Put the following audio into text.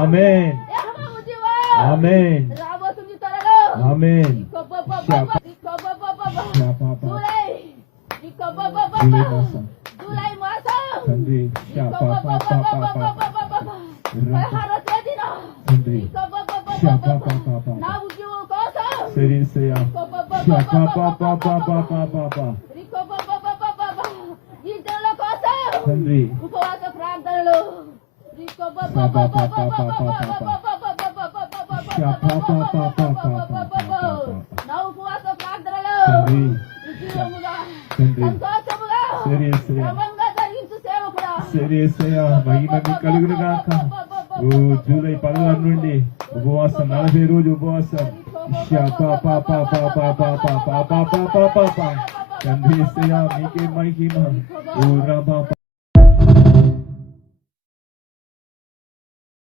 ఆమేన్ ఆమేన్ రాబోతుంది త్వరలో. ఆమేన్ జూలై మాసం తండ్రి 16వ తేదీన తండ్రి నా ఉద్యోగం కోసం సరిసయా ఈ జనుల కోసం తండ్రి ఉపవాస ప్రార్థనలు నా ఉపవాస ప్రార్థనలు తండ్రి ఉద్యోగముగా తండ్రి సంతోషముగా సరిసయా క్రమంగా జరిగించు సేవకుడా సరిసయా మహిమ కలుగును గాక. ఓ జూలై 16 నుండి ఉపవాసం 40 రోజు ఉపవాసం తండ్రి మీకే మహిమ. ఓ రబా